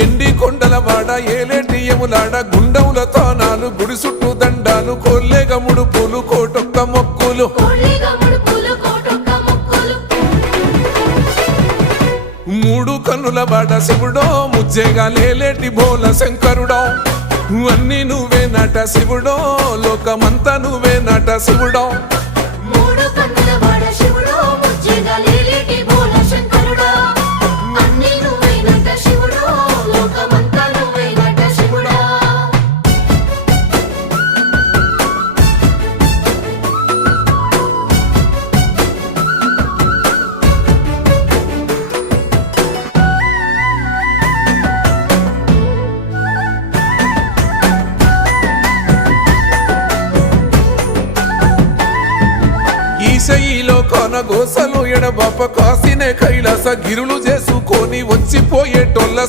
ఎండి కొండల వాడ ఏలేటియములాడ గుండముల తానాలు గుడి చుట్టూ దండాలు కోల్లేగ ముడుపులు కోటొక్క మొక్కులు మూడు కన్నుల వాడ శివుడో ముజ్జేగా లేలేటి బోల శంకరుడో అన్ని నువ్వే నట శివుడో లోకమంతా నువ్వే నట శివుడో ఈశయిలో కొనగోసలు ఎడబాప కాసినే కైలాస గిరులు చేసుకొని వచ్చిపోయేటోళ్ళ